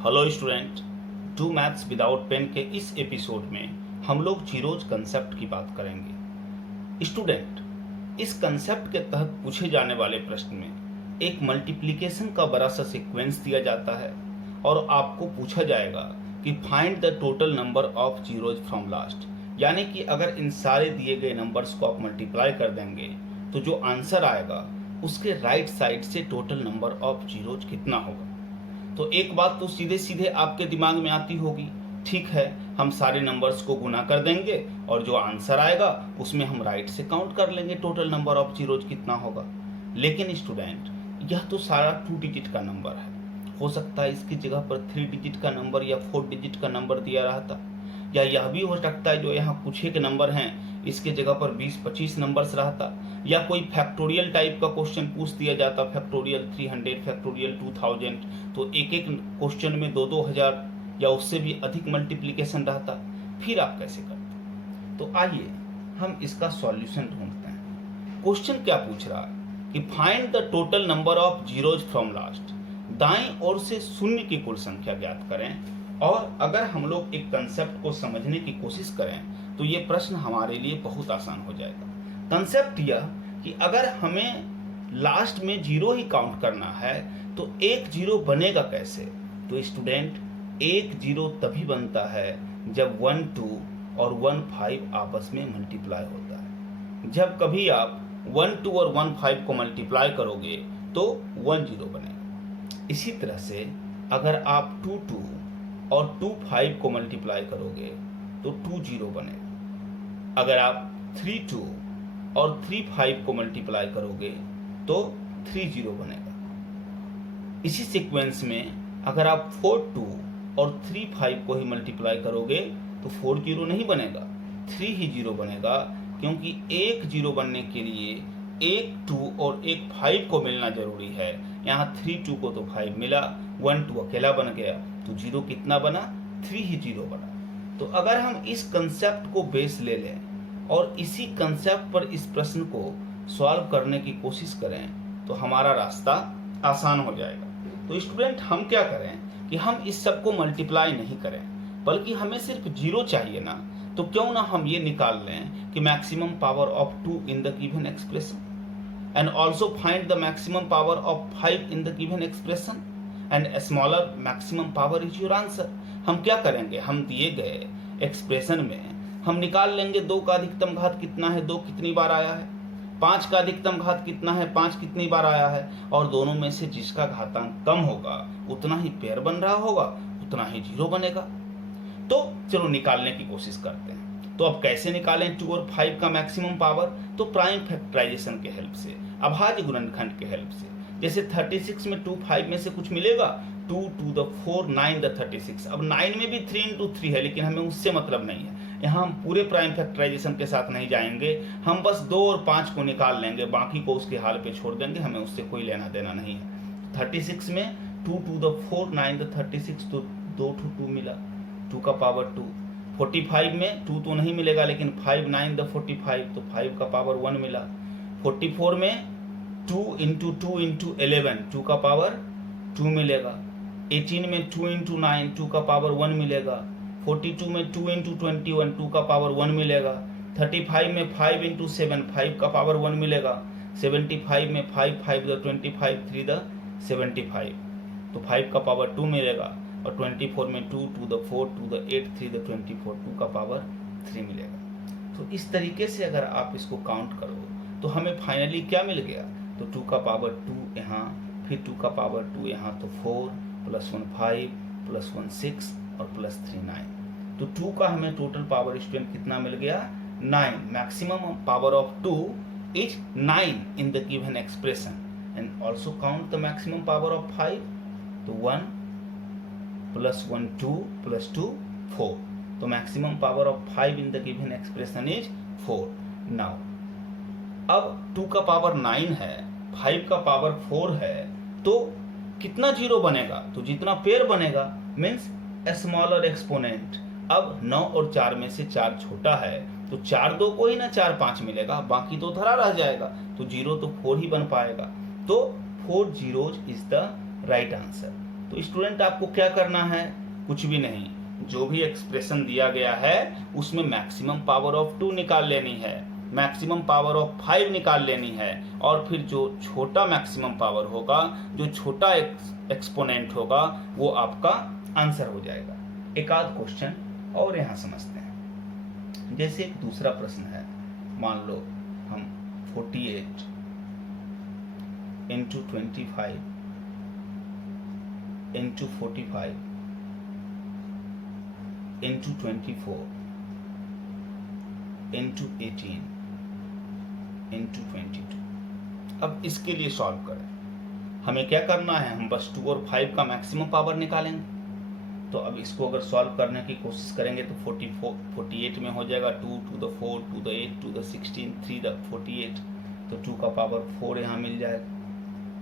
Hello student, do maths without pen के इस episode में हम लोग जीरोज कंसेप्ट की बात करेंगे। स्टूडेंट, इस कंसेप्ट के तहत पूछे जाने वाले प्रश्न में एक मल्टीप्लिकेशन का बड़ा सा सीक्वेंस दिया जाता है और आपको पूछा जाएगा कि find the total number of zeros from last. यानी कि अगर इन सारे दिए गए नंबर्स को आप मल्टीप्लाई कर देंगे तो जो आंसर आएगा उसके राइट साइड से टोटल नंबर ऑफ जीरोज कितना होगा। तो एक बात तो सीधे सीधे आपके दिमाग में आती होगी, ठीक है, हम सारे नंबर्स को गुना कर देंगे और जो आंसर आएगा उसमें हम राइट से काउंट कर लेंगे टोटल नंबर ऑफ जीरोज कितना होगा। लेकिन स्टूडेंट, यह तो सारा 2 डिजिट का नंबर है। हो सकता है इसकी जगह पर 3 डिजिट का नंबर या 4 डिजिट का नंबर दिया रहता, या यह भी हो सकता है जो यहाँ कुछ एक नंबर हैं इसके जगह पर 20-25 नंबर्स रहता, या कोई फैक्टोरियल टाइप का क्वेश्चन पूछ दिया जाता, फैक्टोरियल 300, फैक्टोरियल 2000, तो एक एक क्वेश्चन में 2-2 हजार या उससे भी अधिक मल्टीप्लिकेशन रहता, फिर आप कैसे करते। तो आइए हम इसका सॉल्यूशन ढूंढते हैं। क्वेश्चन क्या पूछ रहा है कि find the total number of zeros from last. दाएं ओर से शून्य की कुल संख्या ज्ञात करें। और अगर हम लोग एक कंसेप्ट को समझने की कोशिश करें तो ये प्रश्न हमारे लिए बहुत आसान हो जाएगा। कंसेप्ट यह कि अगर हमें लास्ट में जीरो ही काउंट करना है तो एक जीरो बनेगा कैसे। तो स्टूडेंट, एक जीरो तभी बनता है जब 1 2 और 1 5 आपस में मल्टीप्लाई होता है। जब कभी आप 1 2 और 1 5 को मल्टीप्लाई करोगे तो 1 जीरो बनेगा। इसी तरह से अगर आप 2 2 और 2 5 को मल्टीप्लाई करोगे तो 2 जीरो बनेगा। अगर आप 3 2 और 3 5 को मल्टीप्लाई करोगे तो 3 जीरो बनेगा। इसी सीक्वेंस में अगर आप 4 2 और 3 5 को ही मल्टीप्लाई करोगे तो 4 जीरो नहीं बनेगा, 3 ही जीरो बनेगा, क्योंकि एक जीरो बनने के लिए एक 2 और एक 5 को मिलना जरूरी है। यहाँ 3 2 को तो 5 मिला, 1 2 अकेला बन गया, तो जीरो कितना बना, 3 ही जीरो बना। तो अगर हम इस कंसेप्ट को बेस ले लें और इसी कंसेप्ट पर इस प्रश्न को सॉल्व करने की कोशिश करें तो हमारा रास्ता आसान हो जाएगा। तो स्टूडेंट, हम क्या करें कि हम इस सब को मल्टीप्लाई नहीं करें, बल्कि हमें सिर्फ जीरो चाहिए ना, तो क्यों ना हम ये निकाल लें कि maximum power of 2 in the given expression and also find the maximum power of 5 in the given expression and smaller maximum power is your answer. हम क्या करेंगे, हम दिए गए एक्सप्रेशन में हम निकाल लेंगे 2 का अधिकतम घात कितना है, 2 कितनी बार आया है, 5 का अधिकतम घात कितना है, 5 कितनी बार आया है, और दोनों में से जिसका घातांक कम होगा उतना ही पेयर बन रहा होगा, उतना ही जीरो बनेगा। तो चलो निकालने की कोशिश करते हैं। तो अब कैसे निकालें 2 और 5 का मैक्सिमम पावर। तो प्राइम फैक्टराइजेशन के हेल्प से, अभाज्य गुणनखंड के हेल्प से। जैसे 36 में 2 5 में से कुछ मिलेगा, 2 2 the 4 9 the 36। अब 9 में भी 3 into 3 है, लेकिन हमें उससे मतलब नहीं है। यहाँ हम पूरे प्राइम फैक्टराइजेशन के साथ नहीं जाएंगे, हम बस 2 और 5 को निकाल लेंगे, बाकी को उसके हाल पे छोड़ देंगे, हमें उससे कोई लेना देना नहीं है। 36 में 2 2 the 4 9 the 36, तो 2 2 मिला, 2 का पावर 2। 45 में 2 तो नहीं मिलेगा, लेकिन 5 9 the 45, तो 5 का पावर 1 मिला। 44 में 2 into 2 into 11, 2 का पावर 2 मिलेगा। 18 में 2 into 9, 2 का पावर 1 मिलेगा। 42 में 2 into 21, 2 का पावर 1 मिलेगा। 35 में 5 into 7, 5 का पावर 1 मिलेगा। 75 में 5 5 the 25, 3 the 75, तो 5 का पावर 2 मिलेगा। और 24 में 2 2 the 4, 2 the 8, 3 the 24, 2 का पावर 3 मिलेगा। तो इस तरीके से अगर आप इसको काउंट करो तो हमें फाइनली क्या मिल गया, तो 2 का पावर 2 यहाँ, फिर 2 का पावर 2 यहाँ, तो 4 + 1 5 + 1 6 और +3 9। तो 2 का हमें टोटल पावर स्टूडेंट कितना मिल गया, 9। Maximum power of 2 is 9 in the given expression and also count the maximum power of 5, तो 1 + 1 2 + 2 4। तो maximum power of 5 in the given expression is 4। Now अब 2 का पावर 9 है, 5 का पावर 4 है, तो कितना जीरो बनेगा, तो जितना पेयर बनेगा मीन्स स्मॉलर एक्सपोनेंट। अब 9 और 4 में से 4 छोटा है, तो 4 2 को ही ना 4 5 मिलेगा, बाकी तो धरा रह जाएगा, तो जीरो तो 4 ही बन पाएगा। तो 4 zeros is the right answer. तो स्टूडेंट आपको क्या करना है, कुछ भी नहीं, जो भी एक्सप्रेशन दिया गया है उसमें मैक्सिमम पावर ऑफ 2 निकाल लेनी है, मैक्सिमम पावर ऑफ 5 निकाल लेनी है, और फिर जो छोटा मैक्सिमम पावर होगा, जो छोटा एक्सपोनेंट होगा, वो आपका आंसर हो जाएगा। एक आध क्वेश्चन और यहाँ समझते हैं। जैसे एक दूसरा प्रश्न है, मान लो हम 48 into 25 into 45 into 24 into 18 into 22। अब इसके लिए सॉल्व करें, हमें क्या करना है, हम बस 2 और 5 का मैक्सिमम पावर निकालेंगे। तो अब इसको अगर सॉल्व करने की कोशिश करेंगे तो 48 में हो जाएगा 2 to the 4 to the 8 to the 16 3 the 48, तो 2 का पावर 4 यहाँ मिल जाएगा।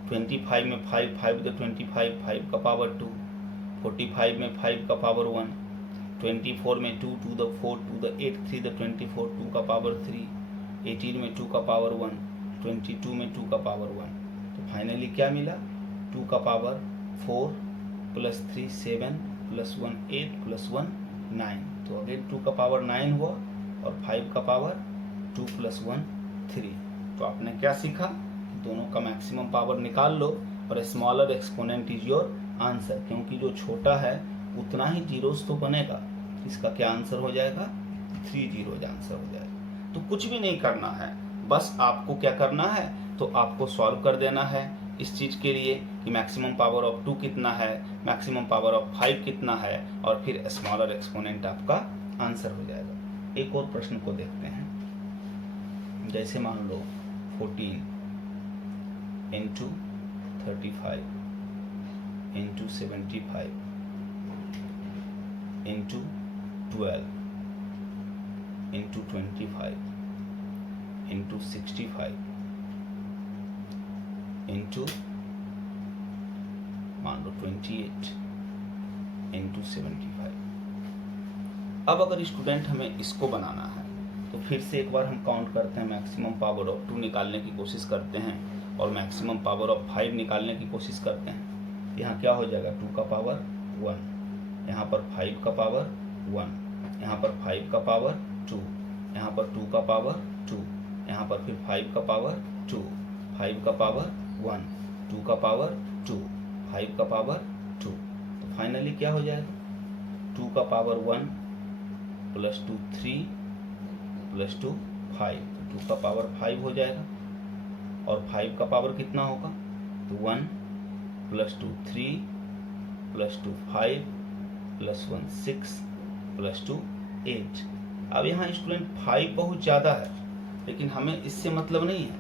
25 में 5 5 the 25 5 का पावर 2, 45 में 5 का पावर 1, 24 में 2 to the 4 to the 8 3 the 24 2 का पावर 3, 18 में 2 का पावर 1, 22 में 2 का पावर 1। तो फाइनली क्या मिला, 2 का पावर 4 प्लस 3 7 प्लस 1 8 प्लस 1 9। तो अगेन 2 का पावर 9 हुआ और 5 का पावर 2 प्लस 1 3। तो आपने क्या सीखा, दोनों का मैक्सिमम पावर निकाल लो और smaller exponent is your answer, क्योंकि जो छोटा है उतना ही जीरोस तो बनेगा। इसका क्या आंसर हो जाएगा, 3 जीरोज आंसर हो जाएगा। तो कुछ भी नहीं करना है, बस आपको क्या करना है, तो आपको सॉल्व कर देना है इस चीज़ के लिए कि मैक्सिमम पावर ऑफ 2 कितना है, मैक्सिमम पावर ऑफ 5 कितना है, और फिर स्मॉलर एक्सपोनेंट आपका आंसर हो जाएगा। एक और प्रश्न को देखते हैं। जैसे मान लो 14 into 35 into 75 into 12 into 25 into 65 into मान लो 28 इंटू 75। अब अगर स्टूडेंट हमें इसको बनाना है तो फिर से एक बार हम काउंट करते हैं, मैक्सिमम पावर ऑफ 2 निकालने की कोशिश करते हैं और मैक्सिमम पावर ऑफ 5 निकालने की कोशिश करते हैं। यहाँ क्या हो जाएगा, 2 का पावर 1, यहाँ पर 5 का पावर 1, यहाँ पर 5 का पावर 2, यहाँ पर 2 का पावर 2, यहाँ पर फिर 5 का पावर 2, 5 का पावर 1, 2 का पावर 2, 5 का पावर 2। तो फाइनली क्या हो जाएगा, 2 का पावर 1 प्लस 2 3 प्लस 2 5, तो 2 का पावर 5 हो जाएगा। और 5 का पावर कितना होगा, तो 1 प्लस 2 3 प्लस 2 5 प्लस 1 6 प्लस 2 8। अब यहाँ स्टूडेंट 5 बहुत ज़्यादा है, लेकिन हमें इससे मतलब नहीं है,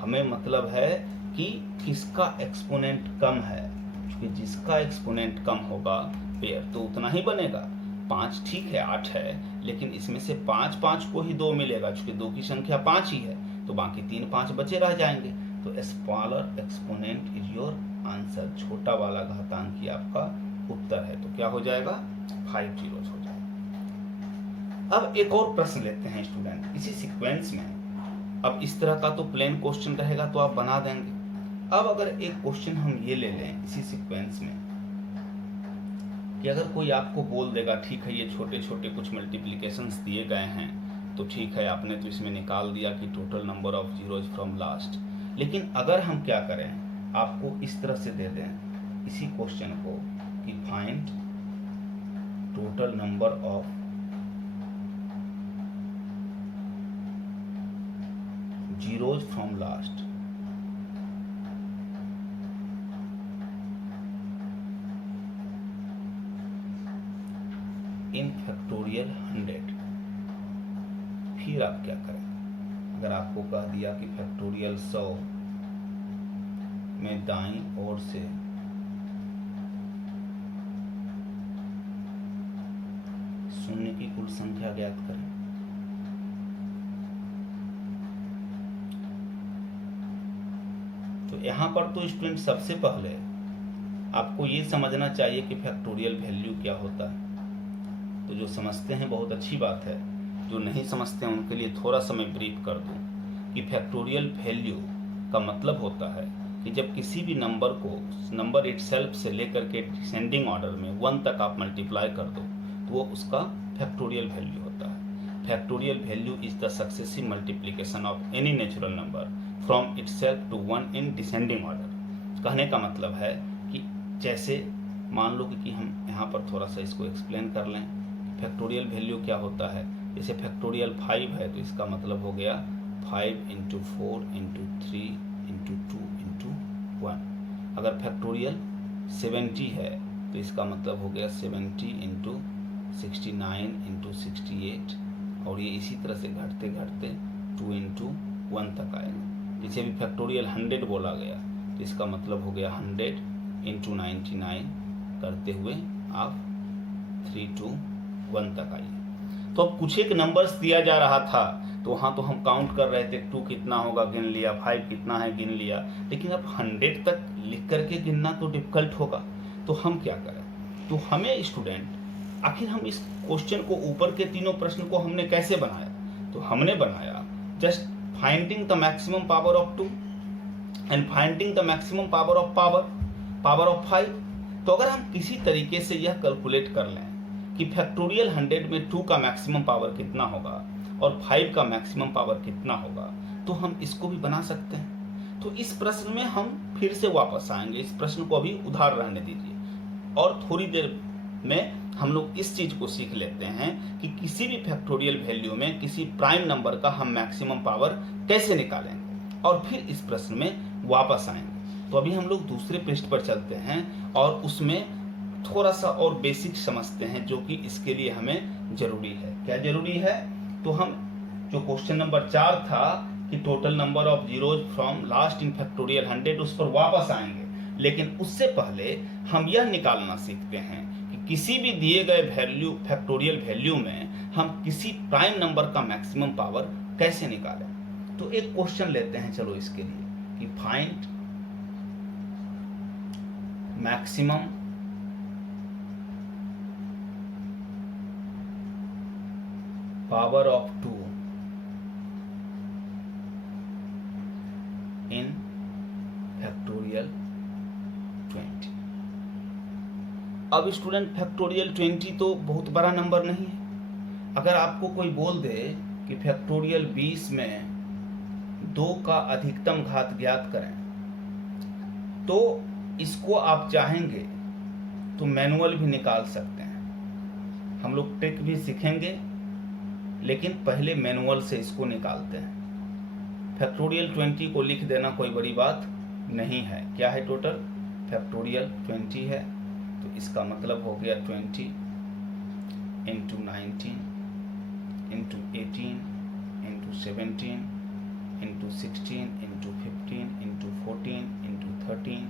हमें मतलब है कि किसका एक्सपोनेंट कम है, क्योंकि जिसका एक्सपोनेंट कम होगा पेयर तो उतना ही बनेगा। 5 ठीक है, 8 है, लेकिन इसमें से 5 को ही 2 मिलेगा, क्योंकि 2 की संख्या 5 ही है, तो बाकी 3 5 बचे रह जाएंगे। तो smaller exponent is your answer, छोटा वाला घातांक ही आपका उत्तर है। तो क्या हो जाएगा, 5 जीरोज हो जाएगा। अब एक और प्रश्न लेते हैं स्टूडेंट इसी सीक्वेंस में। अब इस तरह का तो प्लेन क्वेश्चन रहेगा तो आप बना देंगे। अब अगर एक क्वेश्चन हम ये ले लें इसी सीक्वेंस में कि अगर कोई आपको बोल देगा ठीक है ये छोटे छोटे कुछ मल्टीप्लिकेशंस दिए गए हैं, तो ठीक है आपने तो इसमें निकाल दिया कि total number of zeros from last, लेकिन अगर हम क्या करें, आपको इस तरह से दे दें इसी क्वेश्चन को कि find total number of zeros from last, in factorial 100। फिर आप क्या करें, अगर आपको कह दिया कि फैक्टोरियल 100 में दाईं ओर से शून्य की कुल संख्या ज्ञात करें, तो यहाँ पर तो स्टूडेंट सबसे पहले आपको ये समझना चाहिए कि फैक्टोरियल वैल्यू क्या होता है। तो जो समझते हैं बहुत अच्छी बात है, जो नहीं समझते हैं उनके लिए थोड़ा सा मैं ब्रीफ कर दूं कि फैक्टोरियल वैल्यू का मतलब होता है कि जब किसी भी नंबर को नंबर इटसेल्फ से लेकर के डिसेंडिंग ऑर्डर में 1 तक आप मल्टीप्लाई कर दो तो वो उसका फैक्टोरियल वैल्यू होता है। Factorial value is the successive multiplication of any natural number from itself to 1 in descending order. कहने का मतलब है कि जैसे मान लो कि हम यहाँ पर थोड़ा सा इसको एक्सप्लेन कर लें। फैक्टोरियल वैल्यू क्या होता है, जैसे फैक्टोरियल 5 है तो इसका मतलब हो गया 5 इंटू 4 इंटू 3 इंटू 2 इंटू 1। अगर फैक्टोरियल 70 है तो इसका मतलब हो गया 70 इंटू 69 इंटू 68, और ये इसी तरह से घटते घटते 2 इंटू 1 तक आएगा। जैसे भी फैक्टोरियल 100 बोला गया तो इसका मतलब हो गया 100 इंटू 99 करते हुए आप 3 to 1 तक आइए। तो अब कुछ एक नंबर्स दिया जा रहा था तो वहाँ तो हम काउंट कर रहे थे, 2 कितना होगा गिन लिया, 5 कितना है गिन लिया, लेकिन अब 100 तक लिख करके गिनना तो डिफिकल्ट होगा। तो हम क्या करें, तो हमें स्टूडेंट आखिर हम इस क्वेश्चन को ऊपर के तीनों प्रश्न को हमने कैसे बनाया, तो हमने बनाया just finding the maximum power of 2 and finding the maximum power of 5। तो अगर हम किसी तरीके से यह कैलकुलेट कर लें कि फैक्टोरियल 100 में 2 का मैक्सिमम पावर कितना होगा और 5 का मैक्सिमम पावर कितना होगा, तो हम इसको भी बना सकते हैं। तो इस प्रश्न में हम फिर से वापस आएंगे, इस प्रश्न को अभी उधार रहने दीजिए और थोड़ी देर में हम लोग इस चीज को सीख लेते हैं कि किसी भी फैक्टोरियल वैल्यू में किसी प्राइम नंबर का हम मैक्सिमम पावर कैसे निकालेंगे और फिर इस प्रश्न में वापस आएंगे। तो अभी हम लोग दूसरे पृष्ठ पर चलते हैं और उसमें थोड़ा सा और बेसिक समझते हैं जो कि इसके लिए हमें जरूरी है। क्या जरूरी है, तो हम जो क्वेश्चन नंबर 4 था कि total number of zeros from last in factorial 100, उस पर वापस आएंगे, लेकिन उससे पहले हम यह निकालना सीखते हैं कि किसी भी दिए गए वैल्यू फैक्टोरियल वैल्यू में हम किसी प्राइम नंबर का मैक्सिमम पावर कैसे निकालें। तो एक क्वेश्चन लेते हैं चलो इसके लिए कि find maximum power of 2 in factorial 20। अब स्टूडेंट फैक्टोरियल 20 तो बहुत बड़ा नंबर नहीं है। अगर आपको कोई बोल दे कि फैक्टोरियल 20 में 2 का अधिकतम घात ज्ञात करें, तो इसको आप चाहेंगे तो मैनुअल भी निकाल सकते हैं। हम लोग ट्रिक भी सीखेंगे, लेकिन पहले मैनुअल से इसको निकालते हैं। फैक्टोरियल 20 को लिख देना कोई बड़ी बात नहीं है। क्या है टोटल, फैक्टोरियल 20 है तो इसका मतलब हो गया 20 into 19 into 18 into 17 into 16 into 15 into 14 into 13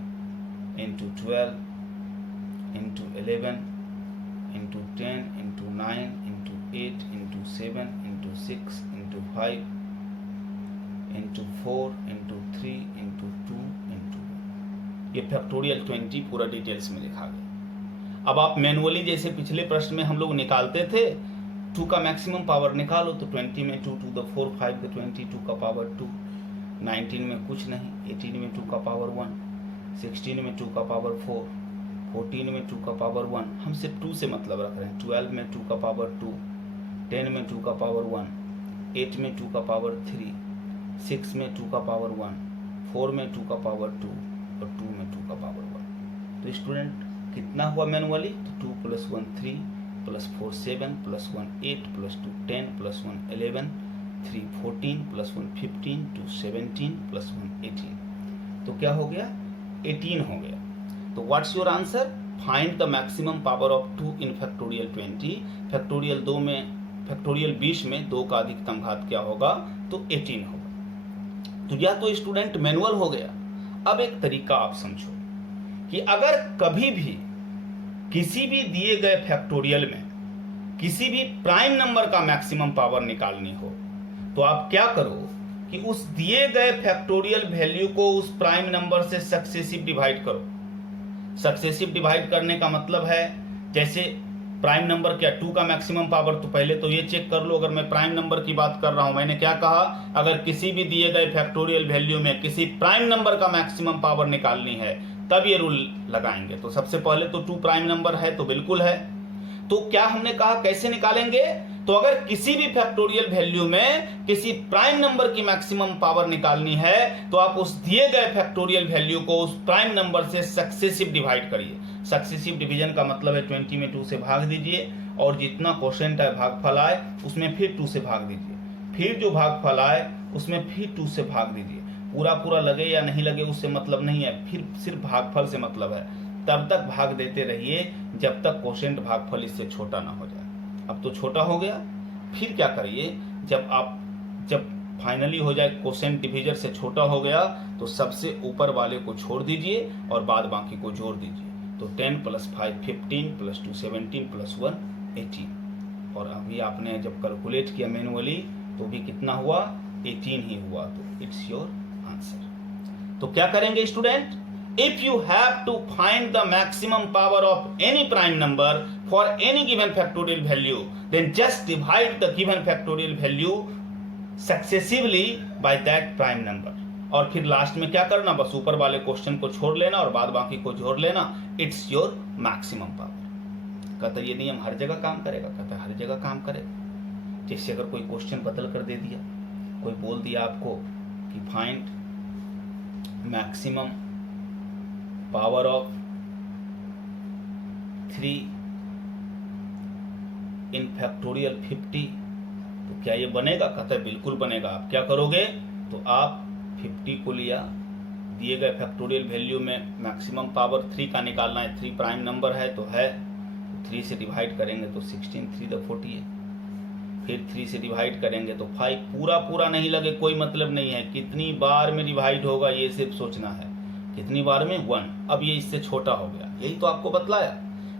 into 12 into 11 into 10 into 9 into 8 into 7 into 6 into 5 into 4 into 3 into 2 into 1। ये फैक्टोरियल 20 पूरा डिटेल्स में लिखा गया। अब आप मैनुअली जैसे पिछले प्रश्न में हम लोग निकालते थे 2 का मैक्सिमम पावर निकालो, तो 20 में 2 to the 4 5 the 20 2 का पावर 2, 19 में कुछ नहीं, 18 में 2 का पावर 1, 16 में 2 का पावर 4, 14 में 2 का पावर 1, हम सिर्फ 2 से मतलब रख रहे हैं, 12 में 2 का पावर 2, 10 में 2 का पावर 1, 8 में 2 का पावर 3, 6 में 2 का पावर 1, 4 में 2 का पावर 2 और 2 में 2 का पावर 1। तो स्टूडेंट कितना हुआ मैनुअली, तो 2 + 1 3 + 4 7 + 1 8 + 2 10 + 1 11 3 14 + 1 15 2 17 + 1 18। तो क्या हो गया, 18 हो गया। तो what's your answer, find the maximum power of 2 in factorial 20। Factorial 2 में फैक्टोरियल 20 में 2 का अधिकतम घात क्या होगा, तो 18 होगा। तो यह तो स्टूडेंट मैनुअल हो गया। अब एक तरीका आप समझो कि अगर कभी भी किसी भी दिए गए फैक्टोरियल में किसी भी प्राइम नंबर का मैक्सिमम पावर निकालनी हो, तो आप क्या करो कि उस दिए गए फैक्टोरियल वैल्यू को उस प्राइम नंबर से सक्सेसिव डिवाइड करो। सक्सेसिव डिवाइड करने का मतलब है जैसे प्राइम नंबर क्या 2 का मैक्सिमम पावर, तो पहले तो ये चेक कर लो। अगर मैं प्राइम नंबर की बात कर रहा हूं, मैंने क्या कहा, अगर किसी भी दिए गए फैक्टोरियल वैल्यू में किसी प्राइम नंबर का मैक्सिमम पावर निकालनी है तब ये रूल लगाएंगे। तो सबसे पहले तो 2 प्राइम नंबर है तो बिल्कुल है। तो क्या हमने कहा कैसे निकालेंगे, तो अगर किसी भी फैक्टोरियल वैल्यू में किसी प्राइम नंबर की मैक्सिमम पावर निकालनी है तो आप उस दिए गए फैक्टोरियल वैल्यू को उस प्राइम नंबर से सक्सेसिव डिवाइड करिए। सक्सेसिव डिवीजन का मतलब है 20 में 2 से भाग दीजिए और जितना क्वोशिएंट है भागफल आए उसमें फिर 2 से भाग दीजिए, फिर जो भागफल आए उसमें फिर 2 से भाग दीजिए। पूरा पूरा लगे या नहीं लगे उससे मतलब नहीं है, फिर सिर्फ भागफल से मतलब है। तब तक भाग देते रहिए जब तक क्वोशिएंट भागफल इससे छोटा ना हो जाए। अब तो छोटा हो गया, फिर क्या करिए, जब फाइनली हो जाए क्वोशिएंट डिवीजर से छोटा हो गया तो सबसे ऊपर वाले को छोड़ दीजिए और बाद बाकी को जोड़ दीजिए। तो 10 + 5 15 + 2 17 + 1 18। और अभी आपने जब कैलकुलेट किया मैनुअली तो भी कितना हुआ, 18 ही हुआ। तो इट्स योर आंसर। तो क्या करेंगे student, if you have to find the maximum power of any prime number for any given factorial value, then just divide the given factorial value successively by that prime number। और फिर last में क्या करना, बस ऊपर वाले question को छोड़ लेना और बाद बाकी को जोड़ लेना। It's your maximum power. कहता ये नियम हर जगह काम करेगा, कहता हर जगह काम करेगा। जैसे अगर कोई क्वेश्चन बदल कर दे दिया, कोई बोल दिया आपको कि find maximum power of 3 in factorial 50, तो क्या ये बनेगा, कहता है बिल्कुल बनेगा। आप क्या करोगे, तो आप 50 को लिया, दिए गए फैक्टोरियल वैल्यू में मैक्सिमम पावर 3 का निकालना है, 3 प्राइम नंबर है तो है, 3 से डिवाइड करेंगे तो 16 3 × 40 है, फिर 3 से डिवाइड करेंगे तो 5। पूरा पूरा नहीं लगे कोई मतलब नहीं है, कितनी बार में डिवाइड होगा ये सिर्फ सोचना है, कितनी बार में 1। अब ये इससे छोटा हो गया, यही तो आपको बतलाया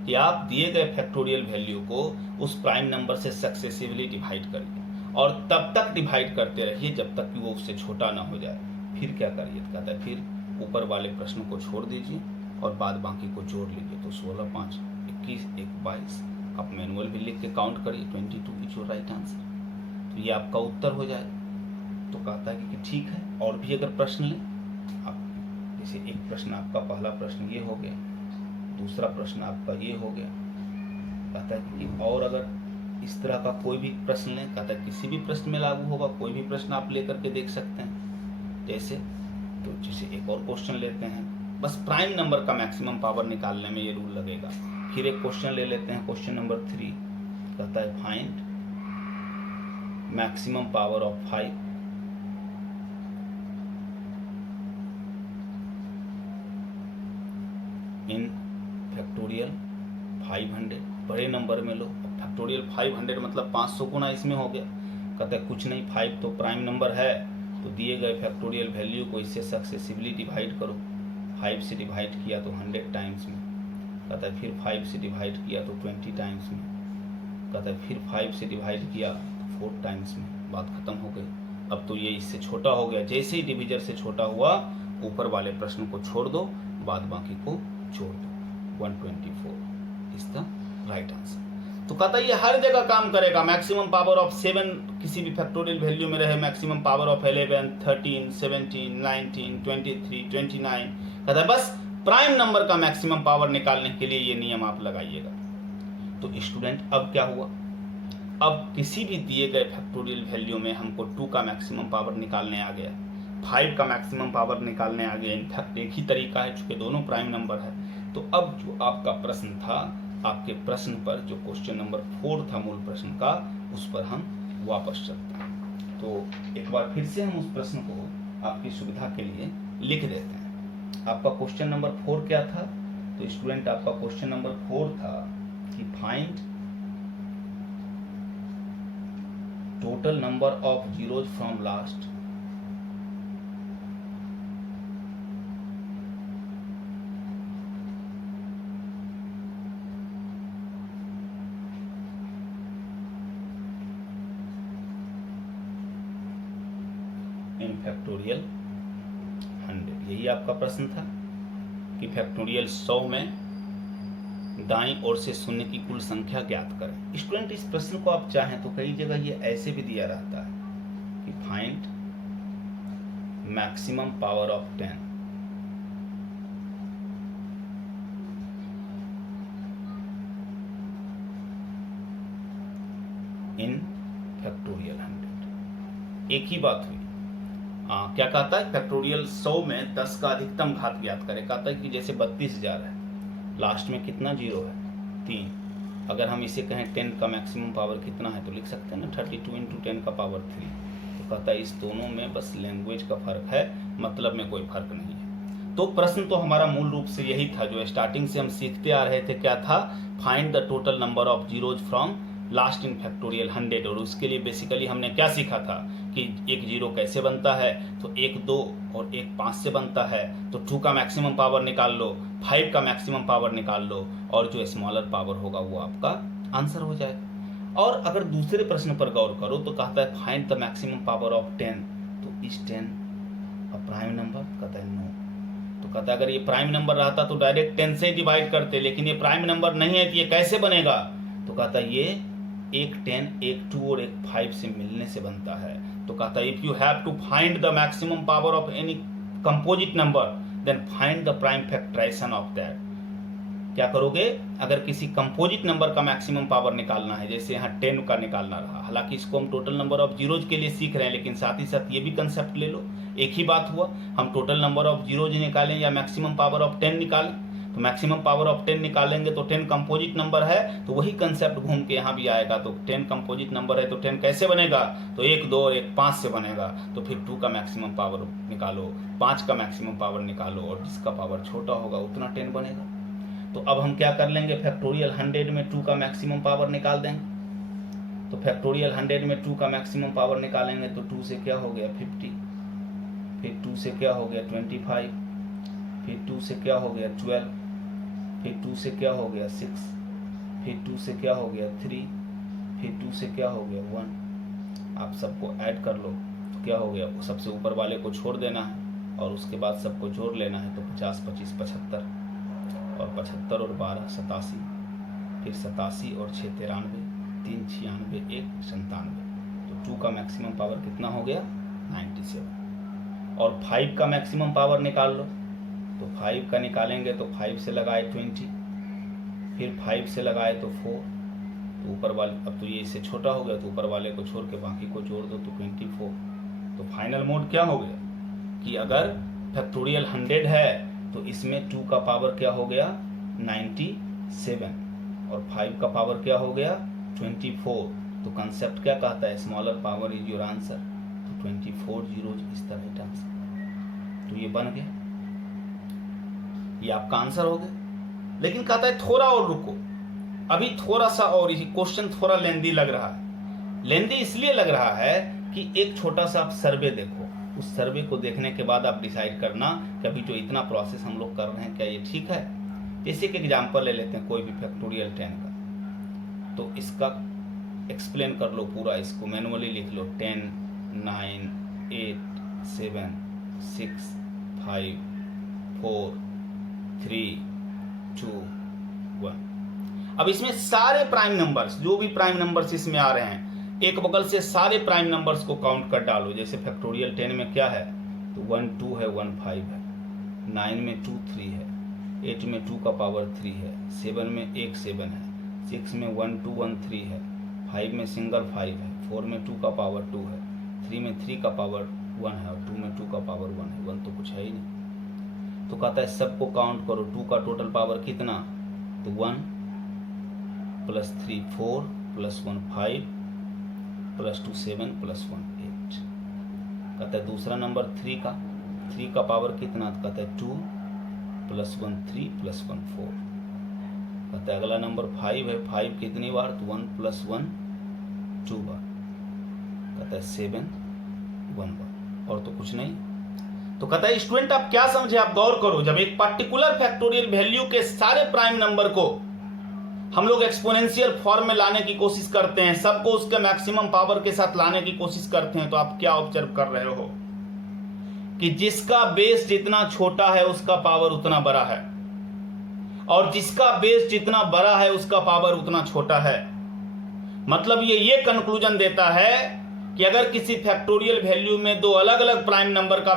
कि आप दिए गए फैक्टोरियल वैल्यू को उस प्राइम नंबर से सक्सेसिवली डिवाइड करिए और तब तक डिवाइड करते रहिए जब तक कि वो उससे छोटा ना हो जाए। फिर क्या करिए, कहता है फिर ऊपर वाले प्रश्न को छोड़ दीजिए और बाद बाकी को जोड़ लीजिए। तो 16 5 21 1 22। आप मैनुअल भी लिख के काउंट करिए, 22 इज योर राइट आंसर। तो ये आपका उत्तर हो जाए। तो कहता है कि ठीक है, और भी अगर प्रश्न लें आप, जैसे एक प्रश्न आपका पहला प्रश्न ये हो गया, दूसरा प्रश्न आपका ये हो गया। कहता है कि और अगर इस तरह का कोई भी प्रश्न लें, कहता है किसी भी प्रश्न में लागू होगा, कोई भी प्रश्न आप लेकर के देख सकते हैं। जैसे एक और क्वेश्चन लेते हैं, बस प्राइम नंबर का मैक्सिमम पावर निकालने में ये रूल लगेगा। फिर एक क्वेश्चन ले लेते हैं, क्वेश्चन नंबर 3। कहता है find maximum power of 5 in factorial 500। बड़े नंबर में लो, फैक्टोरियल 500 मतलब 500 गुना इसमें हो गया। कहता है कुछ नहीं, 5 तो प्राइम नंबर है तो दिए गए फैक्टोरियल वैल्यू को इससे सक्सेसिवली डिवाइड करो। 5 से डिवाइड किया तो 100 टाइम्स में। कहता है फिर 5 से डिवाइड किया तो 20 टाइम्स में। कहता है फिर 5 से डिवाइड किया तो 4 टाइम्स में। बात खत्म हो गई। अब तो ये इससे छोटा हो गया, जैसे ही डिविजर से छोटा हुआ ऊपर वाले प्रश्न को छोड़ दो, बाद बाकी को जोड़ दो। 124 इज द राइट आंसर। तो कहता है ये हर जगह काम करेगा। मैक्सिमम पावर ऑफ 7 किसी भी फैक्टोरियल वैल्यू में रहे, मैक्सिमम पावर ऑफ 11 13 17 19 23 29। कहता है बस प्राइम नंबर का मैक्सिमम पावर निकालने के लिए ये नियम आप लगाइएगा। तो स्टूडेंट अब क्या हुआ, अब किसी भी दिए गए फैक्टोरियल वैल्यू में हमको 2 का मैक्सिमम पावर निकालने आ गया, 5 का मैक्सिमम पावर निकालने आ गया। इनफैक्ट एक ही तरीका है चूंकि दोनों प्राइम नंबर है। तो अब जो आपका प्रश्न था, आपके प्रश्न पर जो क्वेश्चन नंबर 4 था मूल प्रश्न का, उस पर हम वापस चलते हैं। तो एक बार फिर से हम उस प्रश्न को आपकी सुविधा के लिए लिख देते हैं। आपका क्वेश्चन नंबर 4 क्या था? तो स्टूडेंट आपका क्वेश्चन नंबर 4 था कि find total number of zeros from last in factorial 100। यही आपका प्रश्न था कि फैक्टोरियल 100 में दाईं ओर से शून्य की कुल संख्या ज्ञात करें। स्टूडेंट, इस प्रश्न को आप चाहें तो कई जगह ये ऐसे भी दिया रहता है कि find maximum power of 10 in factorial 100। एक ही बात हुई। क्या कहता है? फैक्टोरियल 100 में 10 का अधिकतम घात ज्ञात करें। कहता है कि जैसे 32,000 है, लास्ट में कितना जीरो है? 3। अगर हम इसे कहें 10 का मैक्सिमम पावर कितना है तो लिख सकते हैं ना 32 × 10 का पावर 3। तो कहता है इस दोनों में बस लैंग्वेज का फर्क है, मतलब में कोई फर्क नहीं है। तो प्रश्न तो हमारा मूल रूप से यही था जो स्टार्टिंग से हम सीखते आ रहे थे। क्या था? Find the total number of zeros from last in factorial 100। और उसके लिए बेसिकली हमने क्या सीखा था कि एक जीरो कैसे बनता है। तो एक 2 और एक 5 से बनता है। तो 2 का मैक्सिमम पावर निकाल लो, 5 का मैक्सिमम पावर निकाल लो, और जो स्मॉलर पावर होगा वो आपका आंसर हो जाएगा। और अगर दूसरे प्रश्न पर गौर करो तो कहता है find the maximum power of 10। तो इस 10 अ प्राइम नंबर? कहता है नो। तो कहता है अगर ये प्राइम नंबर रहता तो डायरेक्ट 10 से डिवाइड करते, लेकिन ये प्राइम नंबर नहीं है तो ये कैसे बनेगा? तो कहता है ये एक 10, एक 2 और एक 5 से मिलने से बनता है। तो कहता है if you have to find the maximum power of any composite number then find the prime factorisation of that. क्या करोगे? अगर किसी कंपोजिट नंबर का मैक्सिमम पावर निकालना है, जैसे यहाँ 10 का निकालना रहा, हालांकि इसको हम टोटल नंबर ऑफ जीरोज के लिए सीख रहे हैं, लेकिन साथ ही साथ ये भी कंसेप्ट ले लो, एक ही बात हुआ। हम टोटल नंबर ऑफ जीरोज निकालें या मैक्सिमम पावर ऑफ 10 निकालें, तो मैक्सिमम पावर ऑफ 10 निकालेंगे तो 10 कंपोजिट नंबर है, तो वही कंसेप्ट घूम के यहाँ भी आएगा। तो 10 कंपोजिट नंबर है तो 10 कैसे बनेगा? तो 1 2 और 1 5 से बनेगा। तो फिर 2 का मैक्सिमम पावर निकालो, 5 का मैक्सिमम पावर निकालो, और जिसका पावर छोटा होगा उतना 10 बनेगा। तो अब हम क्या कर लेंगे? फैक्टोरियल 100 में 2 का मैक्सिमम पावर निकाल देंगे। तो फैक्टोरियल 100 में 2 का मैक्सिमम पावर निकालेंगे तो 2 से क्या हो गया? 50, फिर 2 से क्या हो गया? 25, फिर 2 से क्या हो गया? 12, फिर 2 से क्या हो गया? 6, फिर 2 से क्या हो गया? 3, फिर 2 से क्या हो गया? 1। आप सबको ऐड कर लो तो क्या हो गया? सबसे ऊपर वाले को छोड़ देना है और उसके बाद सबको जोड़ लेना है। तो 50 25 75, और 75 और 12 87, फिर 87 और 6 93, 3 96, 1 97। तो 2 का मैक्सिमम पावर कितना हो गया? 97। और 5 का मैक्सिमम पावर निकाल लो। तो 5 का निकालेंगे तो 5 से लगाए 20, फिर 5 से लगाए तो 4। तो ऊपर वाले, अब तो ये इससे छोटा हो गया तो ऊपर वाले को छोड़ के बाकी को जोड़ दो तो 24। तो फाइनल मोड क्या हो गया कि अगर फैक्टोरियल 100 है तो इसमें 2 का पावर क्या हो गया? 97, और 5 का पावर क्या हो गया? 24। तो कंसेप्ट क्या कहता है? Smaller power is your answer. तो 24 जीरोज इस तरह का आंसर। तो ये बन गया, ये आपका आंसर हो गया। लेकिन कहता है थोड़ा और रुको, अभी थोड़ा सा और, ये क्वेश्चन थोड़ा लेंदी लग रहा है। लेंदी इसलिए लग रहा है कि एक छोटा सा आप सर्वे देखो, उस सर्वे को देखने के बाद आप डिसाइड करना कि अभी जो इतना प्रोसेस हम लोग कर रहे हैं क्या ये ठीक है। जैसे कि एग्जांपल ले लेते हैं कोई भी फैक्टोरियल 10 का, तो इसका एक्सप्लेन कर लो पूरा, इसको मैनुअली लिख लो। 10 9 8 7 6 5 4 3 2 1। अब इसमें सारे प्राइम नंबर्स, जो भी प्राइम नंबर्स इसमें आ रहे हैं, एक बगल से सारे प्राइम नंबर्स को काउंट कर डालो। जैसे फैक्टोरियल 10 में क्या है? तो 1 2 है, 1 5 है, 9 में 2 3 है, 8 में 2 का पावर 3 है, 7 में 1 7 है, 6 में 1 2 1 3 है, 5 में सिंगल 5 है, 4 में 2 का पावर 2 है, 3 में 3 का पावर 1 है, और 2 में 2 का पावर 1 है। 1 तो कुछ है ही नहीं। तो कहता है सबको काउंट करो, 2 का टोटल पावर कितना? तो 1 + 3 4 + 1 5 + 2 7 + 1 8। कहता है दूसरा नंबर 3 का पावर कितना? तो कहता है 2 + 1 3 + 1 4। कहता है अगला नंबर 5 है, 5 कितनी बार? तो 1 + 1 2 बार। कहता है 7 1 बार, और तो कुछ नहीं। तो कहता है स्टूडेंट आप क्या समझे? आप गौर करो, जब एक पर्टिकुलर फैक्टोरियल वैल्यू के सारे प्राइम नंबर को हम लोग एक्सपोनेंशियल फॉर्म में लाने की कोशिश करते हैं, सबको उसके मैक्सिमम पावर के साथ लाने की कोशिश करते हैं, तो आप क्या ऑब्जर्व कर रहे हो कि जिसका बेस जितना छोटा है उसका पावर उतना बड़ा है, और जिसका बेस जितना बड़ा है उसका पावर उतना छोटा है। मतलब ये कंक्लूजन देता है कि अगर किसी फैक्टोरियल वैल्यू में दो अलग अलग प्राइम नंबर का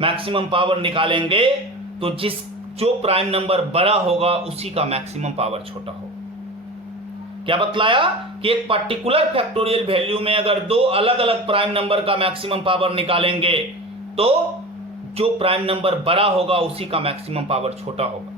मैक्सिमम पावर निकालेंगे तो जो प्राइम नंबर बड़ा होगा उसी का मैक्सिमम पावर छोटा होगा। क्या बतलाया कि एक पर्टिकुलर फैक्टोरियल वैल्यू में अगर दो अलग अलग प्राइम नंबर का मैक्सिमम पावर निकालेंगे तो जो प्राइम नंबर बड़ा होगा उसी का मैक्सिमम पावर छोटा होगा।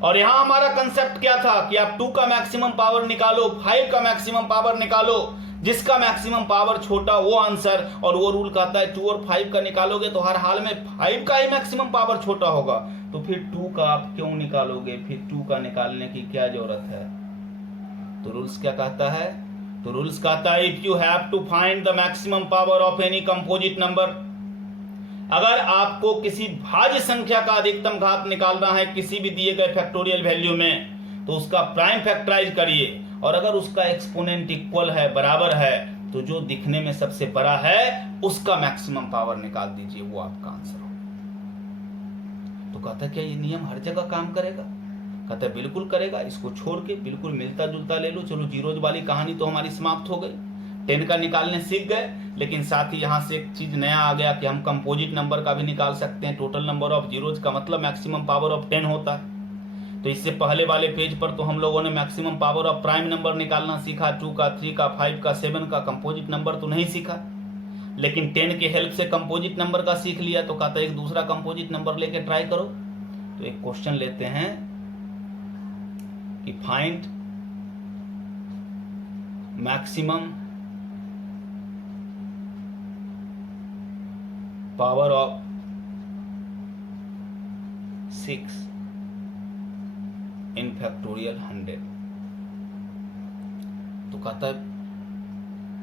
और यहां हमारा कंसेप्ट क्या था कि आप 2 का मैक्सिमम पावर निकालो, 5 का मैक्सिमम पावर निकालो, जिसका मैक्सिमम पावर छोटा वो आंसर। और वो रूल कहता है 2 और 5 का निकालोगे तो हर हाल में 5 का ही मैक्सिमम पावर छोटा होगा, तो फिर 2 का आप क्यों निकालोगे, फिर 2 का निकालने की क्या जरूरत है। तो रूल्स क्या कहता है, तो रूल्स कहता है if you have to find the maximum power of any composite number, अगर आपको किसी भाज्य संख्या का अधिकतम घात निकालना है किसी भी दिए गए फैक्टोरियल वैल्यू में, तो उसका प्राइम फैक्टराइज करिए और अगर उसका एक्सपोनेंट इक्वल है, बराबर है, तो जो दिखने में सबसे बड़ा है उसका मैक्सिमम पावर निकाल दीजिए, वो आपका आंसर होगा। तो कहता है क्या ये नियम हर जगह काम करेगा? कहता है बिल्कुल करेगा। इसको छोड़ के बिल्कुल मिलता जुलता ले लो। चलो जीरोज वाली कहानी तो हमारी समाप्त हो गई, 10 का निकालने सीख गए, लेकिन साथ ही यहां से एक चीज नया आ गया कि हम कंपोजिट नंबर का भी निकाल सकते हैं। टोटल नंबर ऑफ जीरोज का मतलब मैक्सिमम पावर ऑफ 10 होता है। तो इससे पहले वाले पेज पर तो हम लोगों ने maximum power of prime number निकालना सीखा, 2 का, 3 का, 5 का, 7 का। कंपोजिट नंबर तो नहीं सीखा, लेकिन 10 के हेल्प से कंपोजिट नंबर का सीख लिया। तो कहता है एक दूसरा कंपोजिट नंबर लेके ट्राई करो। तो एक क्वेश्चन लेते हैं कि find maximum power of 6 in factorial 100। तो कहता है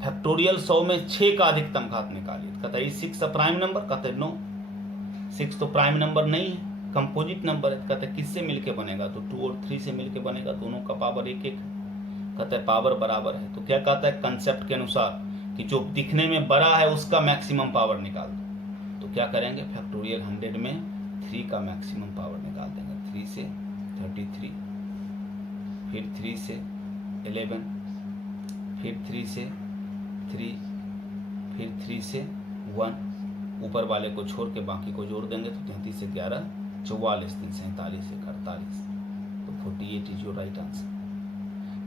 फैक्टोरियल 100 में 6 का अधिकतम घात निकालिए। कहता है 6 प्राइम नंबर? कहते हैं नो, 6 तो प्राइम नंबर नहीं है, कंपोजिट नंबर है। कहते हैं किससे मिलके बनेगा? तो 2 और 3 से मिलके बनेगा, दोनों का पावर 1-1 है। कहता है पावर बराबर है। तो क्या कहता है कंसेप्ट के अनुसार कि जो दिखने में बड़ा है उसका मैक्सिमम पावर निकाल दो। तो क्या करेंगे, फैक्टोरियल 100 में 3 का मैक्सिमम पावर निकाल देंगे। 3 से 33, फिर 3 से 11, फिर 3 से 3, फिर 3 से 1, ऊपर वाले को छोड़ के बाकी को जोड़ देंगे तो 33 से 11, 44, 3 से 47, 48, तो 48 इज योर राइट आंसर।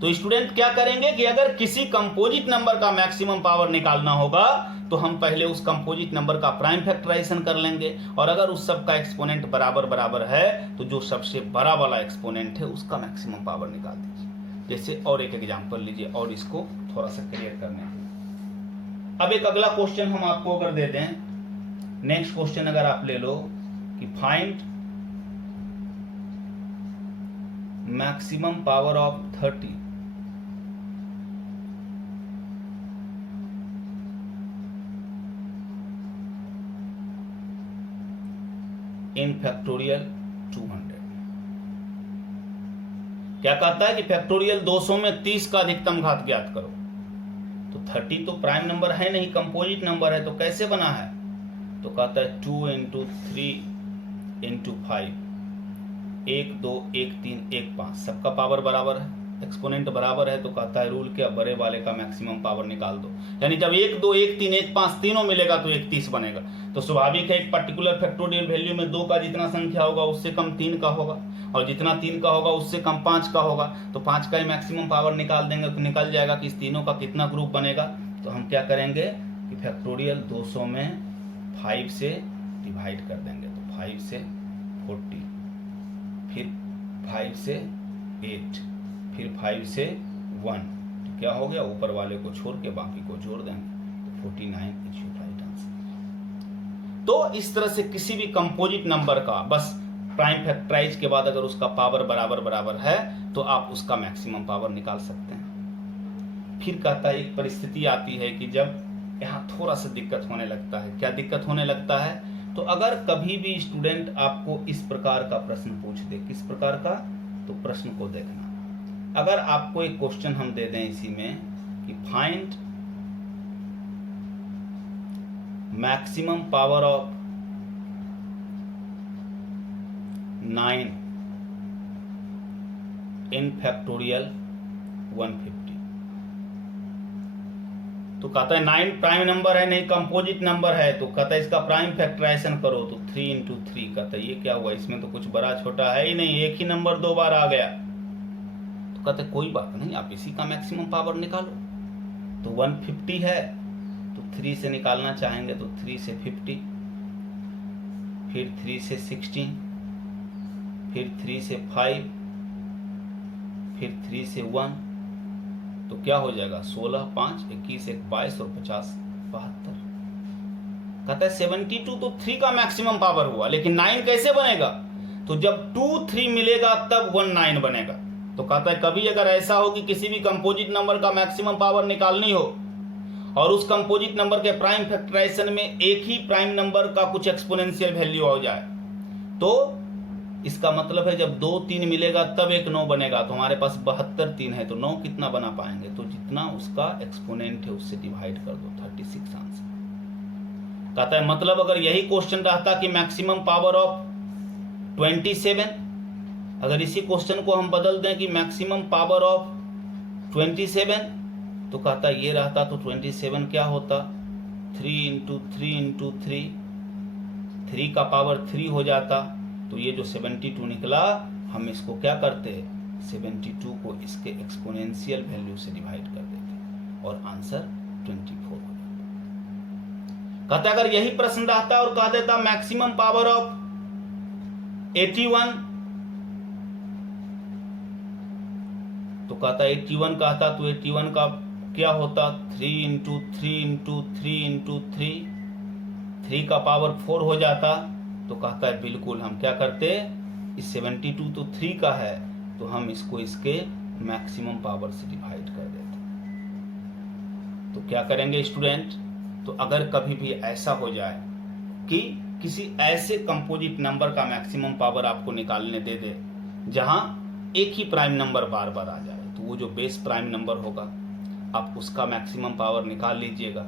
तो स्टूडेंट क्या करेंगे कि अगर किसी कंपोजिट नंबर का मैक्सिमम पावर निकालना होगा तो हम पहले उस कंपोजिट नंबर का प्राइम फैक्टराइजेशन कर लेंगे, और अगर उस सब का एक्सपोनेंट बराबर बराबर है तो जो सबसे बड़ा वाला एक्सपोनेंट है उसका मैक्सिमम पावर निकाल दीजिए। जैसे और एक एग्जांपल लीजिए और इसको थोड़ा सा क्लियर करने के लिए। अब एक अगला क्वेश्चन हम आपको अगर दे दें, नेक्स्ट क्वेश्चन अगर आप ले लो कि find maximum power of 30 in factorial 200। क्या कहता है कि फैक्टोरियल 200 में 30 का अधिकतम घात ज्ञात करो। तो 30 तो प्राइम नंबर है नहीं, कंपोजिट नंबर है, तो कैसे बना है? तो कहता है 2 × 3 × 5, 1 2 1 3 1 5, सबका पावर बराबर है, एक्सपोनेंट बराबर है। तो कहता है रूल क्या, बड़े वाले का मैक्सिमम पावर निकाल दो। यानी जब 1 2 1 3 1 5 तीनों मिलेगा तो 31 बनेगा। तो स्वाभाविक है एक पर्टिकुलर फैक्टोरियल वैल्यू में 2 का जितना संख्या होगा उससे कम 3 का होगा, और जितना 3 का होगा उससे कम 5 का होगा। तो 5 का ही मैक्सिमम पावर निकाल देंगे तो निकल जाएगा कि इस तीनों का कितना ग्रुप बनेगा। तो हम क्या करेंगे कि फैक्टोरियल 200 में 5 से डिवाइड कर देंगे। तो 5 से 40, फिर 5 से 8, फिर 5 से 1, तो क्या हो गया, ऊपर वाले को छोड़ के बाकी को जोड़ देंगे तो 49 इज योर राइट आंसर। तो इस तरह से किसी भी कंपोजिट नंबर का बस प्राइम फैक्टराइज के बाद अगर उसका पावर बराबर बराबर है तो आप उसका मैक्सिमम पावर निकाल सकते हैं। फिर कहता है एक परिस्थिति आती है कि जब यहाँ थोड़ा सा दिक्कत होने लगता है। क्या दिक्कत होने लगता है? तो अगर कभी भी स्टूडेंट आपको इस प्रकार का प्रश्न पूछ दे, किस प्रकार का, तो प्रश्न को देखना। अगर आपको एक क्वेश्चन हम दे दें इसी में कि find maximum power of 9 in factorial 150। तो कहता है 9 प्राइम नंबर है, नहीं कंपोजिट नंबर है, तो कहता है इसका प्राइम फैक्टराइजेशन करो, तो 3 इंटू 3। कहता है ये क्या हुआ, इसमें तो कुछ बड़ा छोटा है ही नहीं, एक ही नंबर 2 बार आ गया। तो कहते हैं कोई बात नहीं, आप इसी का मैक्सिमम पावर निकालो। तो 150 है, तो 3 से निकालना चाहेंगे तो 3 से 50, फिर 3 से 16, फिर 3 से 5, फिर 3 से 1, तो क्या हो जाएगा 16, 5, 21, 1, 22 और 50, 72। कहता है 72 तो 3 का मैक्सिमम पावर हुआ, लेकिन 9 कैसे बनेगा? तो जब 2 3 मिलेगा तब 1 9 बनेगा। तो कहता है कभी अगर ऐसा हो कि किसी भी कंपोजिट नंबर का मैक्सिमम पावर निकालनी हो और उस कंपोजिट नंबर के प्राइम फैक्टराइजेशन में एक ही प्राइम नंबर का कुछ एक्सपोनेंशियल वैल्यू हो जाए, तो इसका मतलब है जब 2 3 मिलेगा तब एक 9 बनेगा। तो हमारे पास 72 3 है, तो 9 कितना बना पाएंगे? तो जितना उसका एक्सपोनेंट है उससे डिवाइड कर दो, 36 आंसर। कहता है मतलब अगर यही क्वेश्चन रहता कि मैक्सिमम पावर ऑफ 27, अगर इसी क्वेश्चन को हम बदल दें कि मैक्सिमम पावर ऑफ 27, तो कहता है ये रहता तो 27 क्या होता, 3 इंटू 3 इंटू 3, 3 का पावर 3 हो जाता। तो ये जो 72 निकला, हम इसको क्या करते, 72 को इसके एक्सपोनेंशियल वैल्यू से डिवाइड कर देते और आंसर 24 हो जाता। कहता अगर यही प्रश्न रहता और कह देता मैक्सिमम पावर ऑफ 81, तो कहता 81 कहता तो 81 का क्या होता, 3 इंटू 3 इंटू 3 इंटू 3, 3 का पावर 4 हो जाता। तो कहता है बिल्कुल हम क्या करते, इस 72 तो 3 का है, तो हम इसको इसके मैक्सिमम पावर से डिवाइड कर देते। तो क्या करेंगे स्टूडेंट, तो अगर कभी भी ऐसा हो जाए कि किसी ऐसे कंपोजिट नंबर का मैक्सिमम पावर आपको निकालने दे दे जहां एक ही प्राइम नंबर बार बार आ जाए, तो वो जो बेस प्राइम नंबर होगा आप उसका मैक्सिमम पावर निकाल लीजिएगा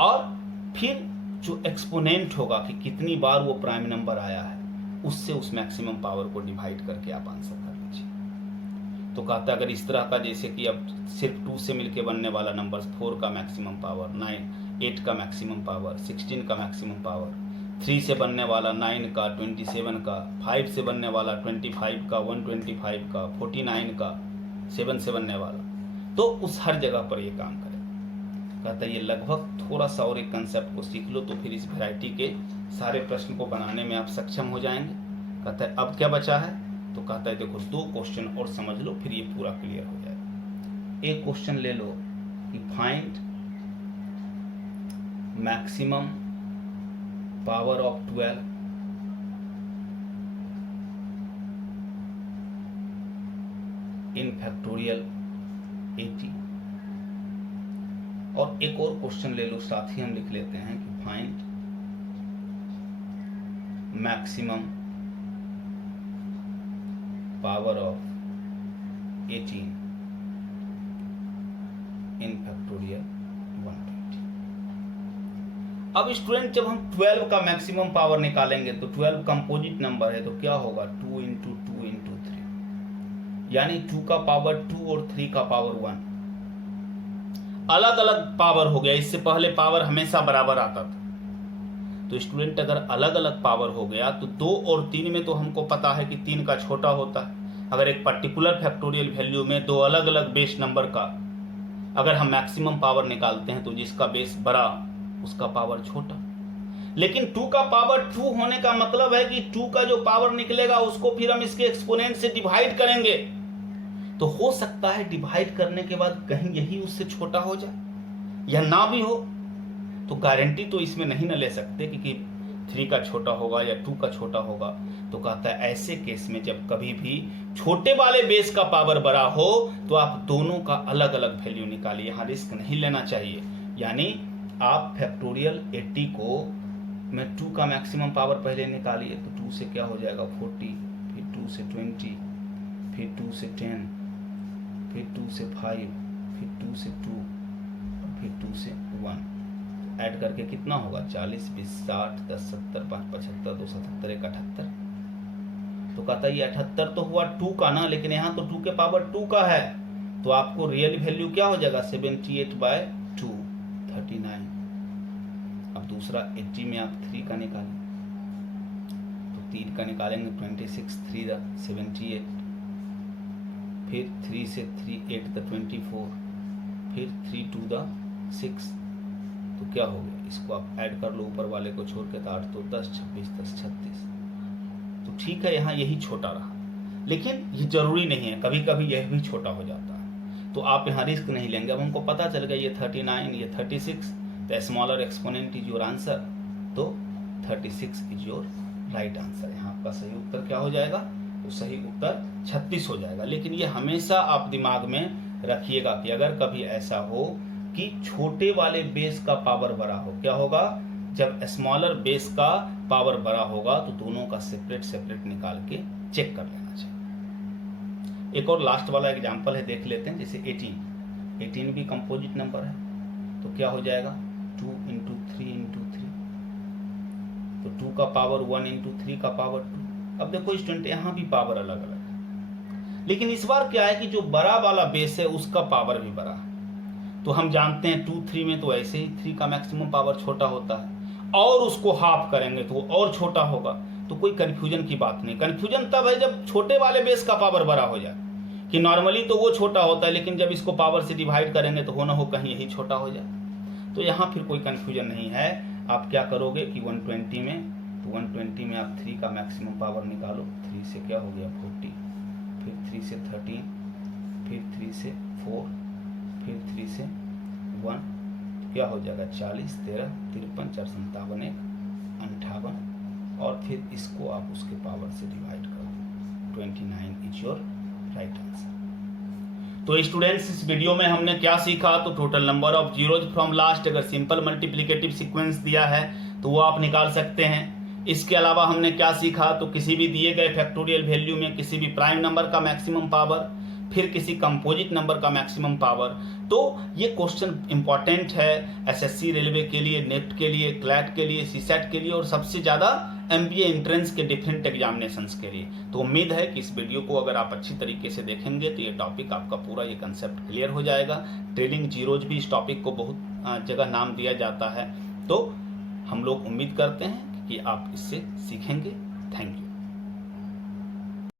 और फिर जो एक्सपोनेंट होगा कि कितनी बार वो प्राइम नंबर आया है उससे उस मैक्सिमम पावर को डिवाइड करके आप आंसर कर लीजिए। तो कहता है अगर इस तरह का, जैसे कि अब सिर्फ 2 से मिलके बनने वाला नंबर 4 का मैक्सिमम पावर, 9 8 का मैक्सिमम पावर, 16 का मैक्सिमम पावर, 3 से बनने वाला 9 का, 27 का, 5 से बनने वाला 25 का, 125 का, 49 का, 7 से बनने वाला, तो उस हर जगह पर ये काम करे। कहता है ये लगभग थोड़ा सा और एक कंसेप्ट को सीख लो तो फिर इस वैरायटी के सारे प्रश्न को बनाने में आप सक्षम हो जाएंगे। कहता है अब क्या बचा है, तो कहता है देखो 2 क्वेश्चन और समझ लो फिर ये पूरा क्लियर हो जाएगा। एक क्वेश्चन ले लो कि find maximum power of 12 in factorial 80। और एक और क्वेश्चन ले लो, साथ ही हम लिख लेते हैं कि find maximum power of 18 in factorial 120। अब स्टूडेंट जब हम 12 का मैक्सिमम पावर निकालेंगे तो 12 कंपोजिट नंबर है, तो क्या होगा 2 इंटू 2 इंटू 3, यानी 2 का पावर 2 और 3 का पावर 1, अलग अलग पावर हो गया। इससे पहले पावर हमेशा बराबर आता था। तो स्टूडेंट अगर अलग अलग पावर हो गया तो 2 और 3 में तो हमको पता है कि 3 का छोटा होता है। अगर एक पर्टिकुलर फैक्टोरियल वैल्यू में 2 अलग अलग बेस नंबर का अगर हम मैक्सिमम पावर निकालते हैं तो जिसका बेस बड़ा उसका पावर छोटा। लेकिन 2 का पावर 2 होने का मतलब है कि 2 का जो पावर निकलेगा उसको फिर हम इसके एक्सपोनेंट से डिवाइड करेंगे। तो हो सकता है डिवाइड करने के बाद कहीं यही उससे छोटा हो जाए या ना भी हो, तो गारंटी तो इसमें नहीं ना ले सकते कि 3 का छोटा होगा या 2 का छोटा होगा। तो कहता है ऐसे केस में जब कभी भी छोटे वाले बेस का पावर बड़ा हो तो आप दोनों का अलग अलग वैल्यू निकालिए, यहाँ रिस्क नहीं लेना चाहिए। यानी आप फैक्टोरियल 80 को में 2 का मैक्सिमम पावर पहले निकालिए, तो 2 से क्या हो जाएगा 40, फिर 2 से 20, फिर 2 से 10, फिर 2 से 5, फिर 2 से 2 और फिर 2 से 1। ऐड करके कितना होगा 40, 20, 60, 10, 70, 5, 75, 2, 77, 1, 78। तो कहता है ये 78 तो हुआ 2 का ना, लेकिन यहाँ तो 2 के पावर 2 का है, तो आपको रियल वैल्यू क्या हो जाएगा 78/2 39। अब दूसरा 80 में आप 3 का निकालें, तो 3 का निकालेंगे 26 3 78, फिर 3 से 3 8 24, फिर 3 2 6, तो क्या हो गया, इसको आप ऐड कर लो ऊपर वाले को छोड़ के, तो 8 तो 10 26 10 36। तो ठीक है यहाँ यही छोटा रहा, लेकिन ये जरूरी नहीं है, कभी कभी यह भी छोटा हो जाता है, तो आप यहाँ रिस्क नहीं लेंगे। अब हमको पता चल गया ये 39 ये 36, तो smaller exponent is your answer, तो 36 इज योर राइट आंसर। यहाँ आपका सही उत्तर क्या हो जाएगा, तो सही उत्तर 36 हो जाएगा। लेकिन ये हमेशा आप दिमाग में रखिएगा कि अगर कभी ऐसा हो कि छोटे वाले बेस का पावर बड़ा हो, क्या होगा, जब स्मॉलर बेस का पावर बड़ा होगा तो दोनों का सेपरेट सेपरेट निकाल के चेक कर लेना चाहिए। एक और लास्ट वाला एग्जांपल है, देख लेते हैं। जैसे 18 भी कंपोजिट नंबर है, तो क्या हो जाएगा 2 × 3 × 3, तो 2 का पावर 1 × 3 का पावर 2। अब देखो स्टूडेंट यहाँ भी पावर अलग अलग है, लेकिन इस बार क्या है कि जो बड़ा वाला बेस है उसका पावर भी बड़ा है। तो हम जानते हैं 2 3 में तो ऐसे ही 3 का मैक्सिमम पावर छोटा होता है, और उसको हाफ करेंगे तो वो और छोटा होगा, तो कोई कंफ्यूजन की बात नहीं। कंफ्यूजन तब है जब छोटे वाले बेस का पावर बड़ा हो जाए, कि नॉर्मली तो वो छोटा होता है, लेकिन जब इसको पावर से डिवाइड करेंगे तो हो ना हो कहीं यही छोटा हो जाए। तो यहाँ फिर कोई कंफ्यूजन नहीं है। आप क्या करोगे कि 120 में, तो 120 में आप 3 का मैक्सिमम पावर निकालो, 3 से क्या हो गया 40, फिर 3 से 13, फिर 3 से 4, फिर 3 से 1, तो क्या हो जाएगा 40 13 53 4 57 1 58, और फिर इसको आप उसके पावर से डिवाइड करो, 29 इज योर राइट आंसर। तो स्टूडेंट्स इस वीडियो में हमने क्या सीखा, तो total number of zeros from last, अगर सिंपल मल्टीप्लिकेटिव सीक्वेंस दिया है तो वो आप निकाल सकते हैं। इसके अलावा हमने क्या सीखा, तो किसी भी दिए गए फैक्टोरियल वैल्यू में किसी भी प्राइम नंबर का मैक्सिमम पावर, फिर किसी कंपोजिट नंबर का मैक्सिमम पावर। तो ये क्वेश्चन इंपॉर्टेंट है एसएससी रेलवे के लिए, नेफ्ट के लिए, क्लैट के लिए, सीसेट के लिए, और सबसे ज़्यादा एमबीए एंट्रेंस के डिफरेंट एग्जामिनेशंस के लिए। तो उम्मीद है कि इस वीडियो को अगर आप अच्छी तरीके से देखेंगे तो ये टॉपिक आपका पूरा ये कंसेप्ट क्लियर हो जाएगा। ट्रेलिंग जीरोज भी इस टॉपिक को बहुत जगह नाम दिया जाता है। तो हम लोग उम्मीद करते हैं कि आप इससे सीखेंगे। Thank you.